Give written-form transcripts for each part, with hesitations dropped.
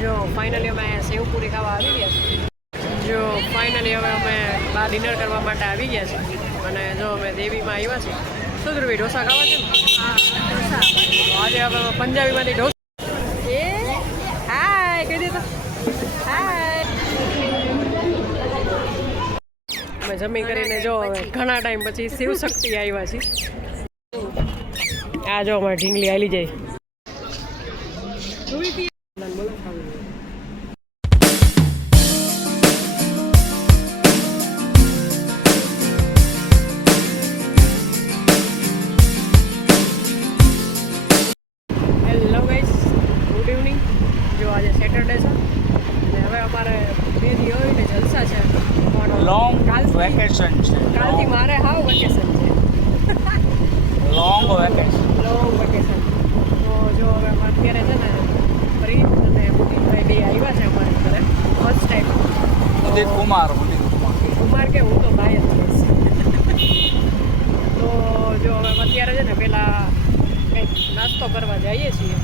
જો ફાઇનલી અમે સેવપુરી ખાવા આવી ગયા છે. જો ફાઇનલી હવે અમે બહાર ડિનર કરવા માટે આવી ગયા છે અને જો અમે દેવીમાં આવ્યા છીએ. શું ધ્રુવી ઢોસા ખાવા છે ને? હા ઢોસા. આજે હવે પંજાબીમાંથી ઢોસા. એ હાય કહી દીધું. હાય. અમે જમી કરીને જો હવે ઘણા ટાઈમ પછી શિવશક્તિ આવ્યા છીએ. આ જો અમારે ઢીંગલી હાલી જાય. Hello guys, good evening. જો આજે સેટરડે છે અને હવે અમારે 2 દી હોય ને જલસા છે. લોંગ વેકેશન છે. કાલથી મારે હાવ વેકેશન છે. Long vacation. તો જો હવે અત્યારે છે ને ફરી અને મુદીભાઈ બે આવ્યા છે અમારી ઘરે ફર્સ્ટ ટાઈમ. ઉદિત કુમાર. કુમાર કે હું તો ભાઈ જ કહીશ. તો જો હવે અત્યારે છે ને પહેલાં કંઈક નાસ્તો કરવા જઈએ છીએ.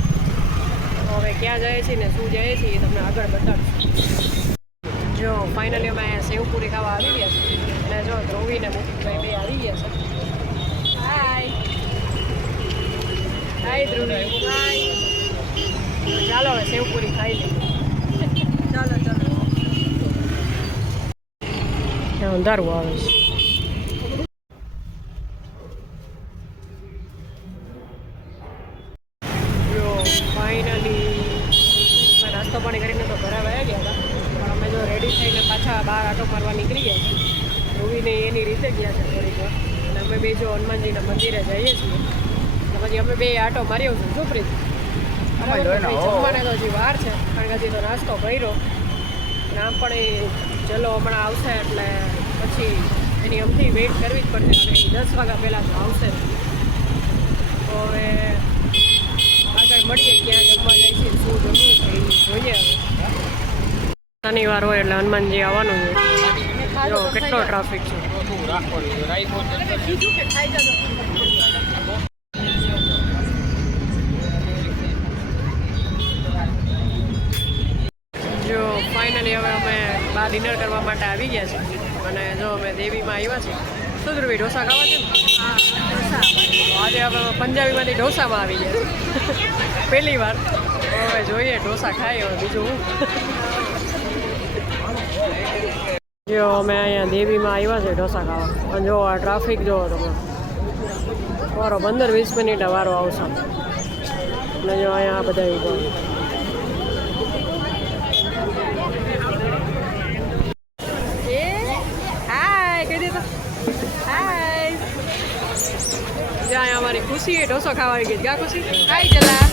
તો હવે ક્યાં જઈએ છીએ ને શું જઈએ છીએ એ તમને આગળ બતાડશું. જો ફાઇનલી અમે સેવપુરી ખાવા આવી ગયા છે અને જો ધ્રુવી ને મુદીભાઈ બે આવી ગયા છે. હાય હાય ધ્રુવી. હાય. ચાલો હવે સેવપુરી ખાઈ લઈએ. ચાલો અંધારું આવે છે. જો ફાઇનલી નાસ્તો પાણી કરીને તો ઘરે વયા ગયા હતા પણ અમે જો રેડી થઈને પાછા બહાર આટો મારવા નીકળી ગયા છે. ધ્રુવીને એની રીતે ગયા છે થોડીક વાર અને અમે બે જો હનુમાનજીના મંદિરે જઈએ છીએ. પછી અમે બે આટો માર્યો છું. શું પ્રીત? જમવાને તો હજી વાર છે કારણ કે હજી તો નાસ્તો કર્યો અને આમ પણ એ ચલો હમણાં આવશે એટલે પછી એની અમથી વેઇટ કરવી જ પડશે અને 10 વાગ્યા પહેલાં તો આવશે. તો હવે આગળ મળીએ ક્યાં જમવા જાય છે શું જમવું છે એ જોઈએ. હવે શનિવાર હોય એટલે હનુમાનજી આવવાનું છે. જો કેટલો ટ્રાફિક છે. જો ફાઇનલી હવે અમે બહાર ડિનર કરવા માટે આવી ગયા છે અને જો અમે દેવીમાં આવ્યા છીએ. શું ધ્રુવી ઢોસા ખાવા છે ને? હા ઢોસા. આજે હવે પંજાબીમાંથી ઢોસામાં આવી ગયા છે પહેલી વાર. હવે જોઈએ ઢોસા ખાઈએ હવે બીજું હું. જો અમે અહીંયા દેવીમાં આવ્યા છે ઢોસા ખાવા અને જો આ ટ્રાફિક જોવો તમે. વારો 15-20 મિનિટે વારો આવશે અને જો અહીંયા બધા ઊભા. જ્યાં અમારી ખુશી એ ઢોસો ખાવા આવી ગઈ. ક્યાં ખુશી? હાય ચલા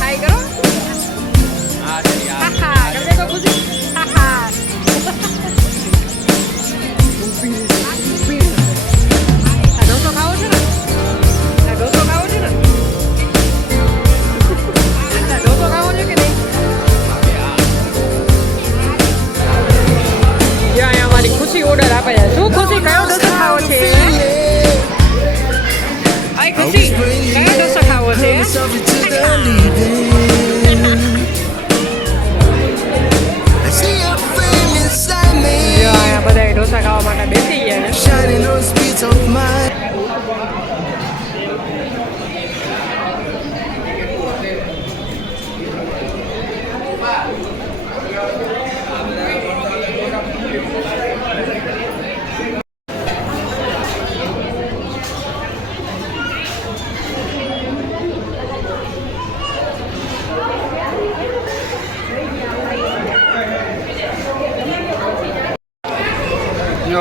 હાય કરો. હા કરી દેખો ખુશી. આ ઢોસો ખાવો છે ને? આ ઢોસો ખાવો છે ને? ઢોસો ખાવો છે કે નહીં? જ્યાં અમારી ખુશી ઓર્ડર આપે છે. શું ખુશી કયો ઢોસો ખાવો છે? ખુશી કયો ઢોસો ખાવો છે? બધા ઢોસા ખાવા માટે બેસી ગયા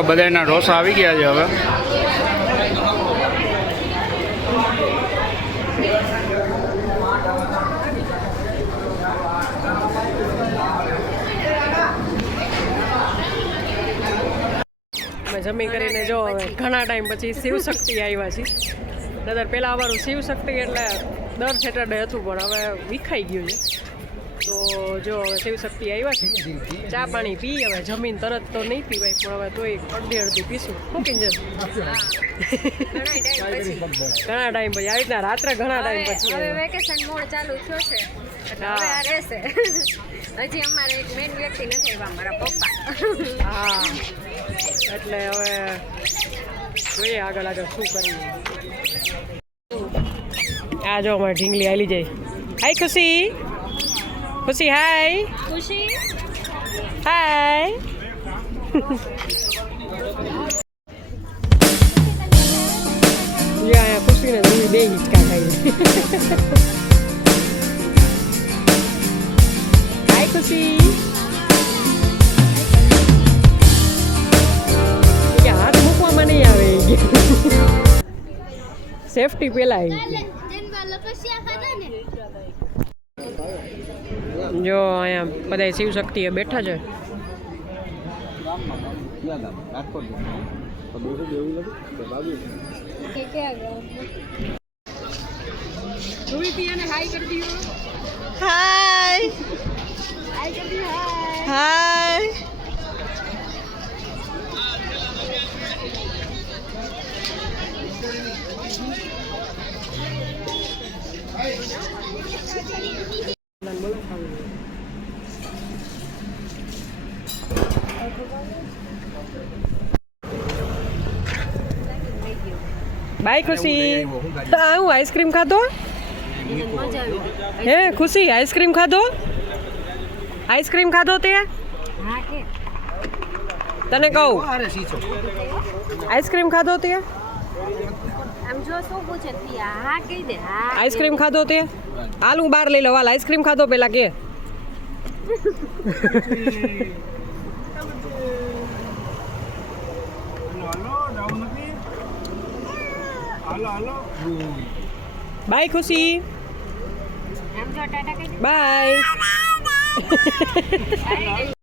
બધાના ઢોસા આવી ગયા છે હવે. જમી કરીને જો હવે ઘણા ટાઈમ પછી શિવશક્તિ આવ્યા છીએ. નદર પહેલાં અમારું શિવશક્તિ એટલે દર સેટરડે હતું પણ હવે વિખાઈ ગયું છે. તો જો હવે શિવશક્તિ આવ્યા છે. ચા પાણી પી હવે જમીન તરત તો નહીં પીવાય પણ હવે તોય અડધી પીશું. શું કિંજલ? ઘણા ટાઈમ પછી આવી રીતના રાત્રે ઘણા ટાઈમ પછી હવે વેકેશન મોડ ચાલુ થયો છે એટલે હવે આ રહેશે. હજી અમારે એક મેઇન વ્યક્તિ નથી આવ્યા, અમારા પપ્પા. હા એટલે હવે જોઈએ આગળ આગળ શું કરીએ. આ જો અમારે ઢીંગલી આલી જાય. હાય ખુશી, ખુશી હાય, ખુશી હાય. અહીંયા ખુશીને તમે બે હિંચકા ખાઈ. હાય ખુશી. કે હાથ મૂકવામાં નહીં આવે સેફટી પેલા આવી જો અહીંયા બધા શિવ શક્તિએ બેઠા છે. હાય હાય. બાય ખુશી. હા હું આઈસ્ક્રીમ ખાધો. હે ખુશી આઈસ્ક્રીમ ખાધો? આઈસ્ક્રીમ ખાધો તે? તને કહું આઈસ્ક્રીમ ખાધો તે? આમ જો શું પૂછે પિયા? હા કહી દે. હા આઈસ્ક્રીમ ખાધો તે? હાલ હું બહાર લઈ લઉં. હાલ આઈસ્ક્રીમ ખાધો પેલા કે. બાય ખુશી. આમ જો ટાટા કહી દે. બાય. બાય.